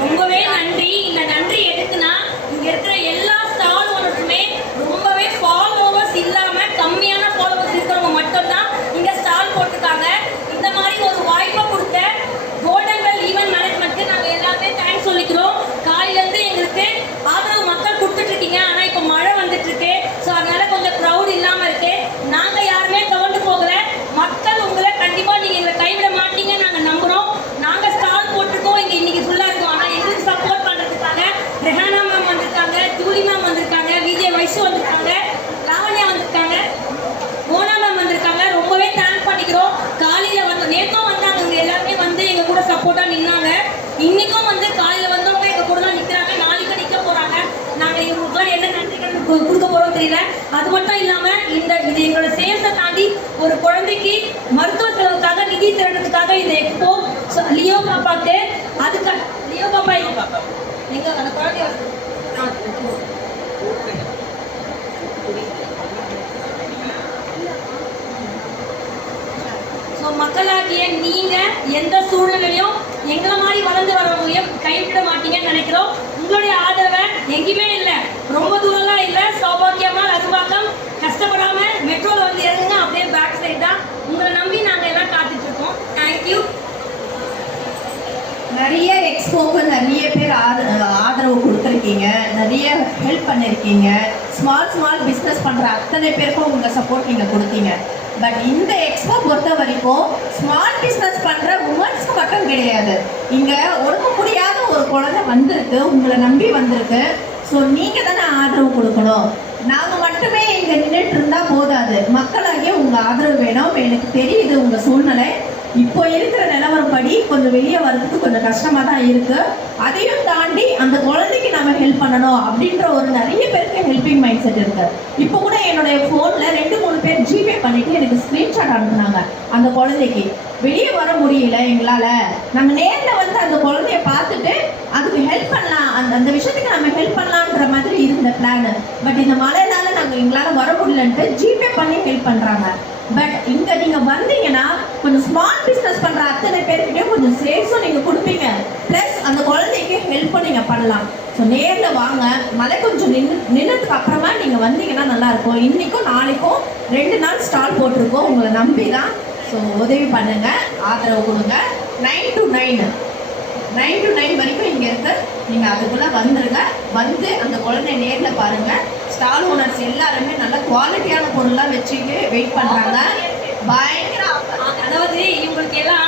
ரொம்பவே நன்றி. இந்த நன்றி எதுக்குன்னா, இங்க இருக்கிற எல்லா ஸ்டால் ஓனருக்குமே ரொம்பவே ஃபாலோவர்ஸ் இல்லாம கம்மியான ஃபாலோவர்ஸ் இருக்கிறவங்க மட்டும்தான் இங்க ஸ்டால் போட்டிருக்காங்க. இந்த மாதிரி ஒரு வாய்ப்பை கொடுத்த கோல்டன் பெல் ஈவென்ட் மேனேஜ்மெண்ட்க்கு நாங்க எல்லாருமே தேங்க்ஸ் சொல்லிக்கிறோம். காலையில இருந்து எங்களுக்கு ஆதரவு மக்கள் கொடுத்துட்டு இருக்கீங்க. ஆனா இப்ப மழை வந்துட்டு இருக்கு. ஸோ அதனால கொஞ்சம் க்ரௌட் இல்லாம இருக்கு. நாங்க யாருமே கவர்ந்து போகல. மக்கள் உங்களை கண்டிப்பா நீங்க எங்களை கைவிட மாட்டீங்க நாங்க நம்புறோம். நாங்க ஸ்டால் போட்டிருக்கோம். இங்க இன்னைக்கு ஃபுல்லா இருக்கும். ஆனா எங்களுக்கு சப்போர்ட் பண்றதுக்காக ரெஹானா மேம் வந்திருக்காங்க, ஜூலி மேம் வந்திருக்காங்க, விஜய் வைஷு வந்திருக்காங்க, லாவண்யா வந்திருக்காங்க, மோனா மேம் வந்திருக்காங்க. ரொம்பவே தேங்க்ஸ் பண்ணிக்கிறோம். காலையில வந்து நேற்றும் வந்தாங்க. இவங்க எல்லாருமே வந்து எங்க கூட சப்போர்ட்டா நின்னாங்க. இன்னைக்கும் வந்து காலையில வந்தவங்க எங்க கூட தான் நிக்கிறாங்க. நாளைக்கு நிக்க போறாங்க. நாங்க இவங்களுக்குலாம் என்ன நன்றிகள் கொடுக்க போறோம் தெரியல. அது மட்டும் இல்லாம இது எங்களோட சேல்ஸை தாண்டி ஒரு குழந்தைக்கு மருத்துவ செலவுக்காக நிதி திரட்டுறதுக்காக இந்த எக்ஸ்போ லியோ பாப்பாக்கு அதுக்கு லியோ பாப்பா எங்க அந்த குழந்தைய மக்களாகிய நீங்க எந்த சூழ்நிலையும் எங்களை மாதிரி வளர்ந்து வரவங்களையும் கைவிட மாட்டீங்கன்னு நினைக்கிறோம். உங்களுடைய ஆதரவை எங்கேயுமே இல்லை, ரொம்ப தூரம்லாம் இல்லை, சௌபாக்கியமா அருவாக்கம் கஷ்டப்படாம மெட்ரோல வந்து இறங்குங்க, அப்படியே பேக் சைடு தான். உங்களை நம்பி நாங்க எல்லாம் காத்துட்டு இருக்கோம். தேங்க்யூ. நிறைய எக்ஸ்போக்கு நிறைய பேர் ஆதரவு கொடுத்துருக்கீங்க, நிறைய ஹெல்ப் பண்ணியிருக்கீங்க. ஸ்மால் பிஸ்னஸ் பண்ணுற அத்தனை பேருக்கும் உங்கள் சப்போர்ட் நீங்கள் கொடுத்தீங்க. பட் இந்த எக்ஸ்போ பொறுத்த வரைக்கும் ஸ்மால் பிஸ்னஸ் பண்ணுற உமன்ஸ்க்கு மட்டும் கிடையாது. இங்கே உடம்பு முடியாத ஒரு குழந்தை வந்திருக்கு, உங்களை நம்பி வந்திருக்கு. ஸோ நீங்கள் தானே ஆதரவு கொடுக்கணும். நாங்கள் மட்டுமே இங்கே நின்றுட்டு இருந்தால் போதாது. மக்களாகிய உங்கள் ஆதரவு வேணும். எனக்கு தெரியுது உங்கள் சூழ்நிலை இப்போ இருக்கிற நிலவரப்படி கொஞ்சம் வெளியே வர்றதுக்கு கொஞ்சம் கஷ்டமாக தான் இருக்குது. அதையும் தாண்டி அந்த குழந்தைக்கு நம்ம ஹெல்ப் பண்ணணும் அப்படின்ற ஒரு நிறைய பேருக்கு ஹெல்பிங் மைண்ட் செட் இருக்குது. இப்போ கூட என்னுடைய ஃபோனில் 2-3 பேர் ஜிபே பண்ணிவிட்டு எனக்கு ஸ்க்ரீன்ஷாட் அனுப்புனாங்க. அந்த குழந்தைக்கு வெளியே வர முடியல எங்களால், நாங்கள் நேரில் வந்து அந்த குழந்தைய பார்த்துட்டு அதுக்கு ஹெல்ப் பண்ணலாம், அந்த விஷயத்துக்கு நம்ம ஹெல்ப் பண்ணலான்ற மாதிரி இருந்த பிளான். பட் இந்த மழைனால நாங்கள் எங்களால் வர முடியலன்ட்டு ஜிபே பண்ணி ஹெல்ப் பண்ணுறாங்க. பட் இங்கே நீங்கள் வந்தீங்கன்னா கொஞ்சம் ஸ்மால் பிஸ்னஸ் பண்ணுற அத்தனை பேருக்கிட்டையும் கொஞ்சம் சேல்ஸும் நீங்கள் கொடுப்பீங்க, ப்ளஸ் அந்த குழந்தைக்கு ஹெல்ப்பும் நீங்கள் பண்ணலாம். ஸோ நேரில் வாங்க. மழை கொஞ்சம் நின்னதுக்கு அப்புறமா நீங்கள் வந்தீங்கன்னா நல்லாயிருக்கும். இன்றைக்கும் நாளைக்கும் 2 நாள் ஸ்டால் போட்டிருக்கோம். உங்களை நம்பி தான். ஸோ உதவி பண்ணுங்கள், ஆதரவு கொடுங்க. 9 to 9 வரைக்கும் இங்கே இருக்கு. நீங்கள் அதுக்குள்ளே வந்துடுங்க. வந்து அந்த குழந்தைய நேரில் பாருங்கள். ஸ்டால் ஓனர்ஸ் எல்லாருமே நல்ல குவாலிட்டியான பொருளாக வச்சுட்டு வெயிட் பண்ணுறாங்க. பயங்கர அதாவது இவங்களுக்கு எல்லாம்